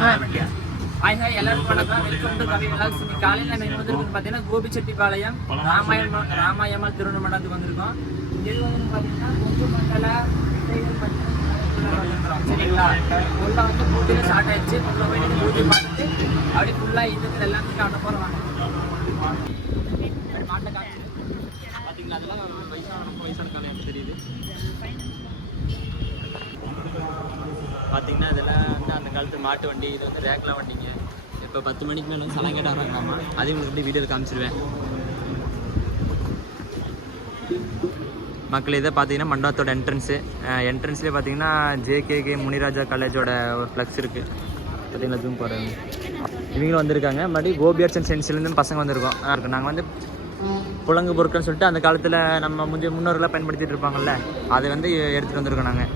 Hi எல்லாருக்கும் வணக்கம். Welcome to Kavi vlogs. இன்னைக்கு காலையில் நம்ம எங்கே வந்துருக்கோம் பார்த்தீங்கன்னா கோபிச்செட்டிப்பாளையம் ராமாயம்மாள் திருமண மண்டபத்துக்கு வந்திருக்கோம். இது வந்து பார்த்தீங்கன்னா கொங்கு மண்டல சரிங்களா. ஃபுல்லாக வந்து பூஜையில் ஸ்டார்ட் ஆயிடுச்சு. ஃபுல்லாக போய் பூஜை பார்த்துட்டு அப்படி ஃபுல்லாக இதுக்கு எல்லாத்துக்கும் அனுப்ப போகிறோம். மாட்டை காய்ச்சி பார்த்தீங்களா, அதெல்லாம் வயசான காலையாக தெரியுது. பார்த்தீங்கன்னா இதெல்லாம் வந்து அந்த காலத்து மாட்டு வண்டி. இது வந்து ரேக்லா வண்டிங்க. இப்போ 10 மணிக்கு மேலே சலங்கேட்ட வராங்களாமா. அதையும் உங்களுக்கு வீடியோவில் காமிச்சிருவேன். மக்கள் இதை பார்த்தீங்கன்னா மண்டபத்தோட என்ட்ரன்ஸ்லேயே பார்த்தீங்கன்னா ஜேகேகே முனிராஜா காலேஜோட ஒரு ஃப்ளக்ஸ் இருக்குது. பார்த்தீங்கன்னா ஜூம் போகிறாங்க. இவங்களும் வந்திருக்காங்க. மறுபடியும் கோபியார்ட்ஸ் அண்ட் சயின்ஸ்லேருந்து பசங்க வந்திருக்கோம். நாங்கள் வந்து புலங்கு பொருட்கள்னு சொல்லிட்டு அந்த காலத்தில் நம்ம முன்னோர்களாக பயன்படுத்திட்டு இருப்பாங்கள்ல, அதை வந்து எடுத்துகிட்டு வந்திருக்கோம் நாங்கள்.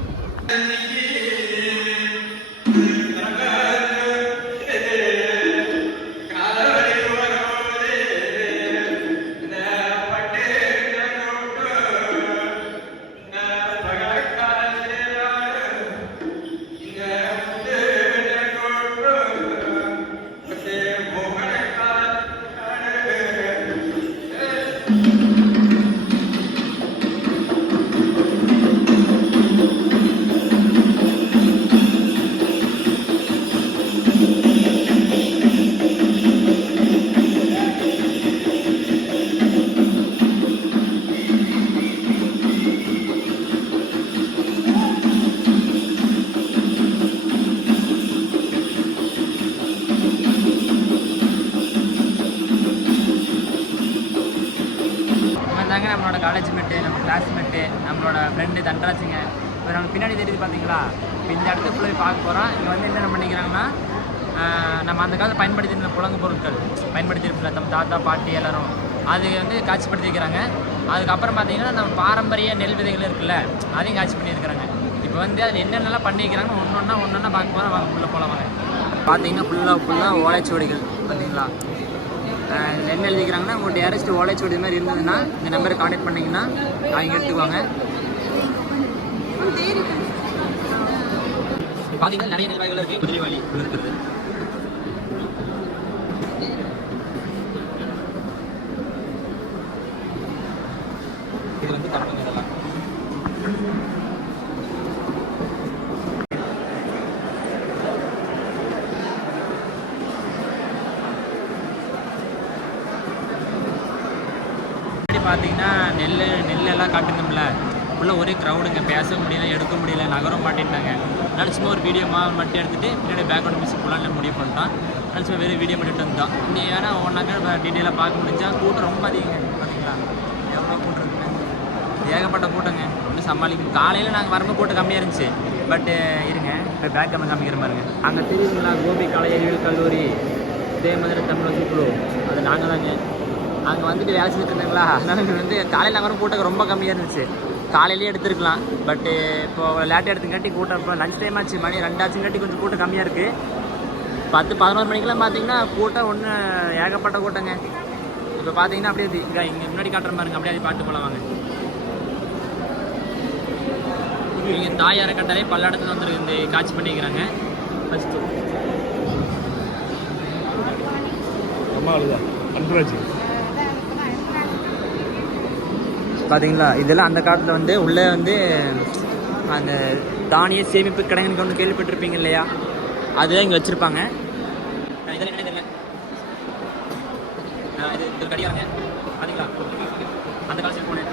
நம்மளோட காலேஜ் மேட்டு, நம்ம கிளாஸ்மேட்டு, நம்மளோட ஃப்ரெண்டு தண்டராஜுங்க. இப்போ நம்ம பின்னாடி தெரியுது பார்த்தீங்களா. இப்போ இந்த இடத்துக்கு போய் பார்க்க போகிறோம். இங்கே வந்து என்ன பண்ணிக்கிறாங்கன்னா, நம்ம அந்த காலத்தில் பயன்படுத்தின புலங்கு பொருட்கள் பயன்படுத்தியிருப்பில்ல நம்ம தாத்தா பாட்டி எல்லோரும், அது வந்து காட்சிப்படுத்தி வைக்கிறாங்க. அதுக்கப்புறம் பார்த்தீங்கன்னா நம்ம பாரம்பரிய நெல் விதைகள் இருக்குல்ல, அதையும் காட்சி பண்ணியிருக்கிறாங்க. இப்போ வந்து அதில் என்னென்னலாம் பண்ணி வைக்கிறாங்கன்னு ஒன்றொன்னா பார்க்க போகிறோம். வாங்க உள்ளே போகலாம். வாங்க. பார்த்தீங்கன்னா ஃபுல்லாக ஓலைச்சுவடிகள் பார்த்தீங்களா. என்ன எழுதிக்கிறாங்கன்னா, உங்கள்கிட்ட யாராச்சும் ஓலைச்சுவடி மாதிரி இருந்ததுன்னா இந்த நம்பரை கான்டாக்ட் பண்ணிங்கன்னா அவங்க எடுத்துக்குவாங்க. பார்த்தீங்கன்னா நிறைய நிர்வாகிகள் இருக்குது. குதிரைவாளி இருக்கிறது. இது வந்து தரணும். இதெல்லாம் பார்த்தீங்கன்னா நெல்லெல்லாம் காட்டுங்கம்ல. ஃபுல்லாக ஒரே க்ரௌடுங்க. பேச முடியல, எடுக்க முடியல, நகரம் மாட்டேன்ட்டாங்க. அதனால சும்மா ஒரு வீடியோ மட்டும் எடுத்துகிட்டு பின்னாடி பேக்ரவுண்ட் மியூசிக் போகலான்னு முடிவு பண்ணிட்டான். அதனால சும்மா வெறும் வீடியோ மட்டும் வந்துட்டான். இன்னும் வேணா ஒன்றாக்க டீட்டெயிலாக பார்க்க முடிஞ்சால் கூட்டம் ரொம்ப அதிகங்க. பார்த்தீங்களா எவ்வளோ கூட்டம் இருக்குங்க. ஏகப்பட்ட கூட்டங்க. இன்னும் சமாளிக்கணும். காலையில் நாங்கள் வரும்போது கூட்டம் கம்மியாக இருந்துச்சு. பட்டு இருங்க, இப்போ பேக் கம்மி காமிக்கிற பாருங்க. அங்கே தெரியுதுங்களா கோபி கலை அறிவியல் கல்லூரி தேமதுரை தமிழ் குழு, அது நாங்கள் தாங்க. அங்கே வந்துட்டு வேலை செஞ்சுட்டு இருந்தாங்களா. அதனால வந்து காலையில் நகரம் கூட்டம் ரொம்ப கம்மியாக இருந்துச்சு. காலையிலேயே எடுத்துருக்கலாம். பட்டு இப்போது லேட்டாக எடுத்துங்காட்டி கூட்டம் இப்போ லஞ்ச் டைம் ஆச்சு, மணி 2 ஆச்சுங்காட்டி கொஞ்சம் கூட்டம் கம்மியாக இருக்குது. 10-11 மணிக்கெலாம் பார்த்தீங்கன்னா கூட்டம் ஏகப்பட்ட கூட்டங்க. இப்போ பார்த்தீங்கன்னா அப்படியே இங்கே முன்னாடி காட்டுற பாருங்க. அப்படியே அது பாட்டு போகலாம். வாங்க. இங்கே தாயாரை கண்டாலே பல்லடத்துல வந்துருக்கு. இந்த காட்சி பண்ணிக்கிறாங்க. ஃபஸ்ட்டு பார்த்தீங்களா, இதெல்லாம் அந்த காலத்தில் வந்து உள்ளே வந்து அந்த தானிய சேமிப்பு கிடங்குன்னு ஒன்று கேள்விப்பட்டிருப்பீங்க இல்லையா, அதுதான் இங்கே வச்சுருப்பாங்க. இதெல்லாம் என்ன தெரியல. இது கடியாரங்க. பார்த்தீங்களா அந்த காலத்தில் போனேன்.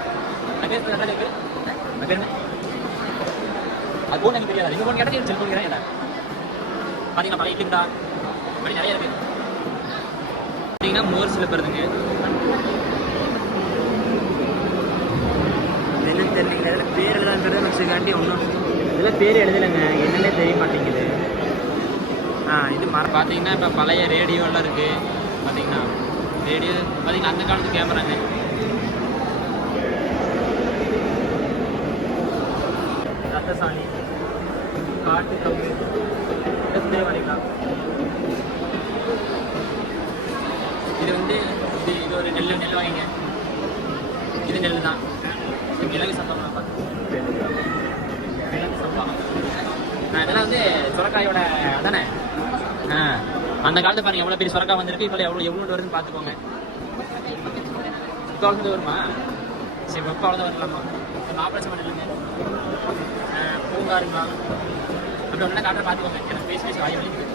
அது போன எனக்கு தெரியாது. நீங்கள் போன கேட்டால் செல்ஃபோன் கேட்குறேன். பார்த்தீங்களா பழைய இட்லிங்கடா அப்படி நிறைய இருக்குது. பார்த்தீங்கன்னா மோர் சில பேருதுங்க. என்னன்னு தெரியலைங்க. இதில் பேர் எழுதான்றது வச்சுக்காண்டி ஒன்றும் இதில் பேர் எழுதலைங்க. என்னன்னே தெரிய மாட்டேங்குது. இது பார்த்தீங்கன்னா இப்போ பழைய ரேடியோலாம் இருக்குது. பார்த்தீங்கன்னா ரேடியோ பார்த்தீங்கன்னா அந்த காலத்து கேமராங்க. ரத்தசாணி, காட்டு கவு, தேவாலிக்கலாம். இது வந்து இது ஒரு நெல் வாங்கிங்க. இது நெல் தான். மிளகு சம்பா பார்த்து மிளகு சம்பா. இதெல்லாம் வந்து சுரக்காயோட தானே. அந்த காலத்து பாருங்க எவ்வளோ பெரிய சுரக்கா வந்திருக்கு, இப்போ எவ்வளோ வருதுன்னு பார்த்துக்கோங்க. இப்போ வந்து வருமா? சரி வெப்பம் அவ்வளோதான் வரலாமா? ஆப்ரேஷன் பண்ணிடலாங்க. பூங்காருங்களா அப்படி ஒன்றா காட்ட பார்த்துக்கோங்க. எனக்கு பேசி வாய் வலிக்குது.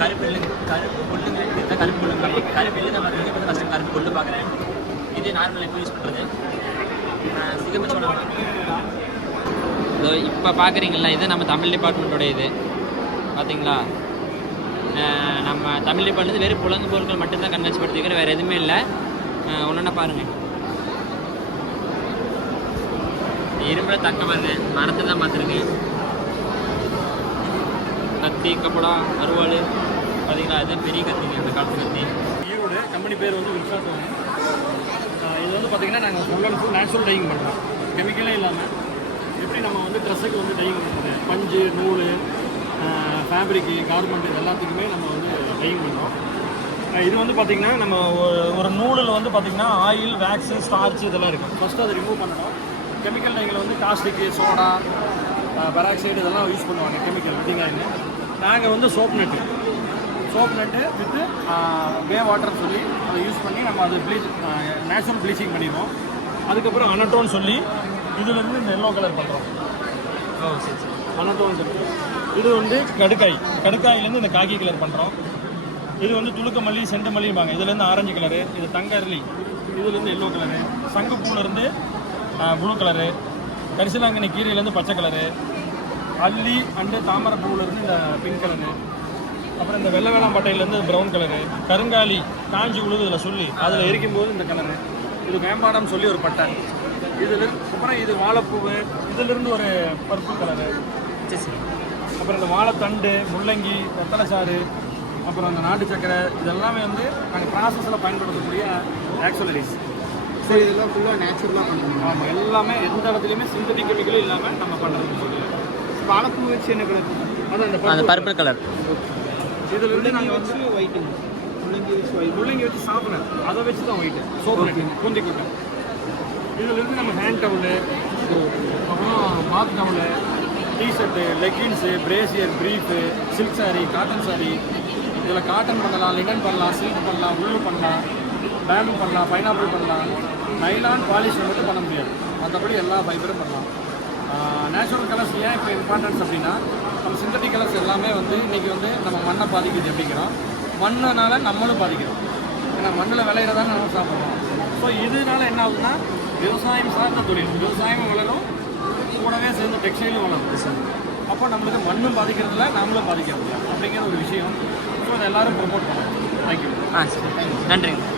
கருப்பு கொள்ளுங்க, இதுதான் கருப்பு கொள்ளுங்க. கருப்பு இல்லை நம்ம வந்து ஃபஸ்ட்டு கருப்பு கொள்ளு பார்க்குறேன். இது நார்மல் எப்போ யூஸ் பண்ணுறது சிகப்பு சொன்னாங்க. இதோ இப்போ பார்க்குறீங்களா, இது நம்ம தமிழ் டிபார்ட்மெண்ட்டோட இது பார்த்தீங்களா. நம்ம தமிழ் டிபார்ட்மெண்ட் வெறும் புலங்கு பொருட்கள் மட்டும்தான் கண்காட்சிப்படுத்திக்கிறேன், வேறு எதுவுமே இல்லை. ஒன்றா பாருங்கள். இரும்பில் தக்க வருது, மரத்தை தான் பார்த்துருக்கேன். கத்தி, கப்படா, அருவாள் பார்த்தீங்களா, அதுதான் பெரிய கத்திங்க அந்த காலத்து கத்தி. ஈரோடு கம்பெனி பேர் வந்து வில்சாசோனி. இது வந்து பார்த்திங்கன்னா நாங்கள் full and full natural dyeing பண்ணுறோம், கெமிக்கலே இல்லாமல். எப்படி நம்ம வந்து ட்ரெஸ்ஸுக்கு வந்து டையிங் பண்ணுறது, பஞ்சு, நூல், ஃபேப்ரிக்கு, கார்மெண்ட் இது எல்லாத்துக்குமே நம்ம வந்து டையிங் பண்ணுறோம். இது வந்து பார்த்திங்கன்னா நம்ம ஒரு நூலில் வந்து பார்த்திங்கன்னா ஆயில், வேக்ஸு, ஸ்டார்ச் இதெல்லாம் இருக்கும். ஃபஸ்ட்டு அதை ரிமூவ் பண்ணணும். கெமிக்கல் டைங்கில் வந்து காஸ்டிக்கு, சோடா, பெராக்சைடு இதெல்லாம் யூஸ் பண்ணுவாங்க கெமிக்கல் வெட்டிங் ஆயில். நாங்கள் வந்து சோப் நெட்டு வித்து வே வாட்டர்னு சொல்லி அதை யூஸ் பண்ணி நம்ம அது நேச்சுரல் ப்ளீச்சிங் பண்ணிடுவோம். அதுக்கப்புறம் அனட்டோன்னு சொல்லி இதுலேருந்து இந்த எல்லோ கலர் பண்ணுறோம். சரி சரி. அனட்டோன்னு சொல்லி இது வந்து கடுக்காயிலேருந்து இந்த காக்கி கலர் பண்ணுறோம். இது வந்து துளுக்க மல்லி, செண்டு மல்லிம்பாங்க. இதுலேருந்து ஆரஞ்சு கலரு, இது தங்கரளி, இதுலேருந்து எல்லோ கலரு, சங்குப்பூலேருந்து ப்ளூ கலரு, கரிசலாங்கண்ணி கீரையிலேருந்து பச்சை கலரு, அல்லி அண்டு தாமரை பூவிலேருந்து இந்த பிங்க் கலரு, அப்புறம் இந்த வெள்ளை வேளாம்பட்டையிலேருந்து ப்ரௌன் கலரு, கருங்காலி காஞ்சி உழுது இதில் சொல்லி அதில் எரிக்கும் போது இந்த கலரு, இது வேம்பாடம் சொல்லி ஒரு பட்டை, அப்புறம் இது வாழைப்பூவு, இதிலிருந்து ஒரு பர்பிள் கலரு, அப்புறம் இந்த வாழைத்தண்டு, முள்ளங்கி, வெத்தலை சாறு, அப்புறம் அந்த நாட்டு சக்கரை, இதெல்லாமே வந்து நாங்கள் ப்ராசஸில் பயன்படுத்தக்கூடிய ஆக்சலரிஸ். சரி, இதெல்லாம் ஃபுல்லாக நேச்சுரலாக பண்ணுறோம். ஆமாம், எல்லாமே எந்த இடத்துலையுமே சிந்தட்டிக் கெமிக்கலும் இல்லாமல் நம்ம பண்ணுறது சொல்லி. வாழைப்பூ வச்சு என்ன கலர்? அதான் அந்த பர்பிள் கலர். இதில் வந்து நாங்கள் வச்சு ஒயிட்டுங்க, முள்ளங்கி வச்சு சாப்பிட்றேன், அதை வச்சு தான் ஒயிட்டு சோப்பு பூந்தி கொட்டை. இதிலிருந்து நம்ம ஹேண்ட் டவுலு, அப்புறம் bath towel, t-shirt, leggings, brassiere, brief, silk sari, cotton sari, இதில் காட்டன் பண்ணலாம், லினன் பண்ணலாம், சில்க் பண்ணலாம், உள்ளு பண்ணலாம், பேம்பு பண்ணலாம், பைனாப்பிள் பண்ணலாம். நைலான் பாலிஷ் மட்டும் பண்ண முடியாது, மற்றபடி எல்லா ஃபைபரும் பண்ணலாம். நேச்சுரல் கலர்ஸ் ஏன் இப்போ இம்பார்ட்டன்ஸ் அப்படின்னா, நம்ம சிந்தட்டிக் கலர்ஸ் எல்லாமே வந்து இன்றைக்கி வந்து நம்ம மண்ணை பாதிக்குது அப்படிங்கிறோம். மண்ணுனால நம்மளும் பாதிக்கிறோம், ஏன்னா மண்ணில் விளையிறதான நம்ம சாப்பிட்றோம். ஸோ இதனால என்ன ஆகுதுன்னா, விவசாயம் சார்ந்த தொழில், விவசாயமும் வளரும், கூடவே சேர்ந்து டெக்ஸ்டைலும் வளரும். அப்போ நம்மளுக்கு மண்ணும் பாதிக்கிறதில்ல, நாமளும் பாதிக்கிறதில்ல அப்படிங்கிற ஒரு விஷயம். ஸோ அதை எல்லோரும் ப்ரொமோட் பண்ணுவோம். தேங்க்யூ. சரி, நன்றிங்க.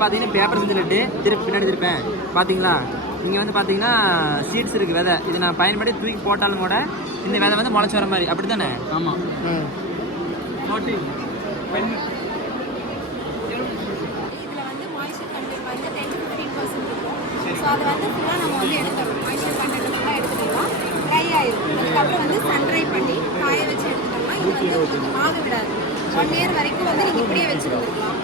பார்த்தீங்கன்னா பேப்பர் செஞ்ச லட்டு பின்னாடி திருப்பேன் பார்த்தீங்களா. இங்கே வந்து பார்த்தீங்கன்னா சீட்ஸ் இருக்குது, விதை. இது நான் பயன்படி தூக்கி போட்டாலும் கூட இந்த விதை வந்து முளைச்சி வர மாதிரி, அப்படி தானே? ஆமாம். இதில் வந்து மாய்ஸ்சர் கண்டென்ட் வந்து 10 to 15% இருக்கும். ஸோ அதை வந்து ஃபுல்லாக நம்ம வந்து எடுத்துடணும். மாய்ஸ்சர் கண்டென்ட் ஃபுல்லாக எடுத்துட்டோம்னா ட்ரை ஆயிடும். அதுக்கப்புறம் வந்து சன்ட்ரை பண்ணி காய வச்சு எடுத்துட்டோம்னா இது வந்து உங்களுக்கு மாவு விடாது. 1 year வரைக்கும் வந்து நீங்கள் இப்படியே வச்சுருந்துருக்கலாம்.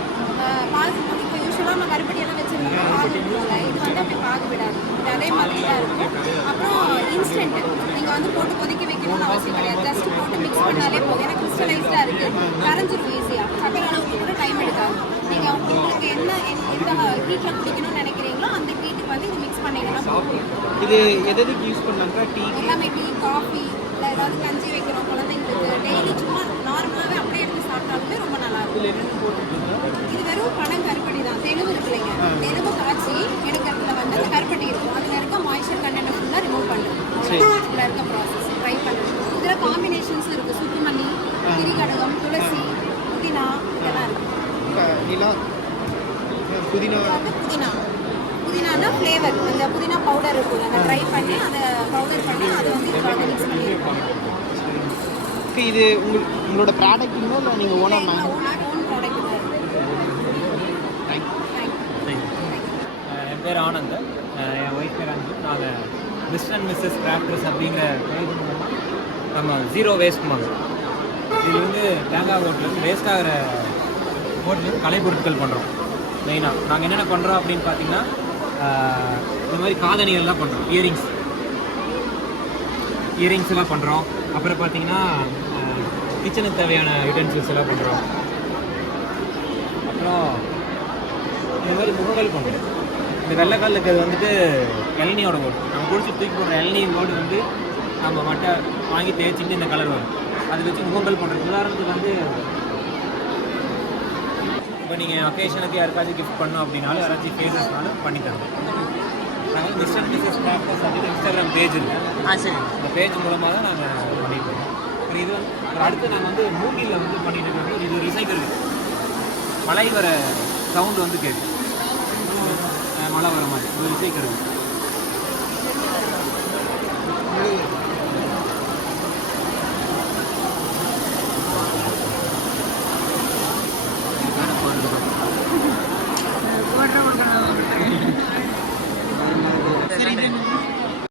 பால் இப்போ யூஸ்வலாக நம்ம கருப்பட்டியெல்லாம் வச்சுருந்தோம்னா பால் விடுவோம்ல, இது வந்து அப்படி பாகு விடாது. இது அதே மாதிரி தான் இருக்கும். அப்புறம் இன்ஸ்டன்ட் நீங்கள் வந்து போட்டு கொதிக்க வைக்கணும்னு அவசியம் கிடையாது. ஜஸ்ட் போட்டு மிக்ஸ் பண்ணாலே போதும். ஏன்னா கிறிஸ்டலைஸ்டாக இருக்குது, கரைஞ்சிரும் ஈஸியாக. சக்கரை அளவுக்கு கூட டைம் எடுக்காது. நீங்கள் உங்களுக்கு எந்த ஹீட்டில் குடிக்கணும்னு நினைக்கிறீங்களோ அந்த ஹீட்டுக்கு வந்து இது மிக்ஸ் பண்ணிங்கன்னா போதும். இது எதுக்கு யூஸ் பண்ணாக்கா? டீ, எல்லாமே டீ, காஃபி, இல்லை ஏதாவது கஞ்சி வைக்கிறோம் குழந்தைங்களுக்கு, டெய்லி சும்மா நார்மலாகவே அப்படியே எடுத்து சாப்பிட்டாலுமே ரொம்ப நல்லாயிருக்கும். இது வெறும் பனம் கருப்பட்டி தான். தெளிவு இருக்கு இல்லைங்க, தெளிவு காய்ச்சி எடுக்கிறதுல வந்து அந்த கருப்பட்டி இருக்கும். அதில் இருக்க மாய்ஸ்சர் கண்டென்ட் ஃபுல்லாக ரிமூவ் பண்ணுறது. இதில் இருக்க ப்ராசஸ் ட்ரை பண்ணுறது. இதில் காம்பினேஷன்ஸ் இருக்குது. சுக்குமல்லி, திரிகடகம், துளசி, புதினா இதெல்லாம் இருக்குது. புதினா புதினானா ஃப்ளேவர். அந்த புதினா பவுடர் பவுடர் இருக்கும் அதை ட்ரை பண்ணி அதை பவுடர் பண்ணி அதை வந்து இதில் வந்து மிக்ஸ் பண்ணியிருக்கோம். ஓகே, இது உங்களோட ப்ராடக்ட்டுங்களா இல்லை நீங்கள் ஓனர் ஓன் ப்ராடக்ட் தான் என் பேர் ஆனந்த், என் ஒய்ஃப் பேர் அஞ்சு. நாங்கள் மிஸ்டர் அண்ட் மிஸ்ஸஸ் கிராஃப்டர்ஸ் அப்படிங்கிற பேஜ் மூலமாக நம்ம ஜீரோ வேஸ்ட் மாதிரி இது வந்து தேங்காய் ஓட்டில் வேஸ்ட் ஆகிற ஓட்டில் கலைப்பொருட்கள் பண்ணுறோம். மெயினாக நாங்கள் என்னென்ன பண்ணுறோம் அப்படின்னு பார்த்தீங்கன்னா இந்த மாதிரி காதணிகள்லாம் பண்ணுறோம், இயரிங்ஸ் எல்லாம் பண்ணுறோம். அப்புறம் பார்த்தீங்கன்னா கிச்சனுக்கு தேவையான யூட்டென்சில்ஸ் எல்லாம் பண்ணுறோம். அப்புறம் இந்த மாதிரி முகங்கள் பண்ணுறோம். இந்த வெள்ளைக்கால் இருக்கிறது வந்துட்டு இளநியோட ஓடு, நம்ம குடிச்சு தூக்கி போடுற இளநீ ஓடு வந்து நம்ம மட்டை வாங்கி தேய்ச்சிட்டு இந்த கலர் வரும், அதை வச்சு முகங்கள் பண்ணுறோம். உதாரணத்துக்கு வந்து இப்போ நீங்கள் அக்கேஷனுக்கு யாருக்காச்சும் கிஃப்ட் பண்ணோம் அப்படின்னாலும் யாராச்சும் ஃபேஸஸ்னாலும் பண்ணித்தரோம். நாங்கள் மிஸ்டர் மிஸ்ஸஸ் கிராஃப்டர்ஸ் அப்படின்னு இன்ஸ்டாகிராம் பேஜ் இருக்குது. சரி, இந்த பேஜ் மூலமாக தான் நாங்கள் பண்ணிட்டு இருக்கோம். இது வந்து அடுத்து நாங்கள் வந்து மூங்கிலில் வந்து பண்ணிட்டு இருக்கோம். இது ரிசைக்கிள், மழை வர சவுண்டு வந்து கேட்கும், மழை வர மாதிரி ஒரு ரிசைக்கிள்.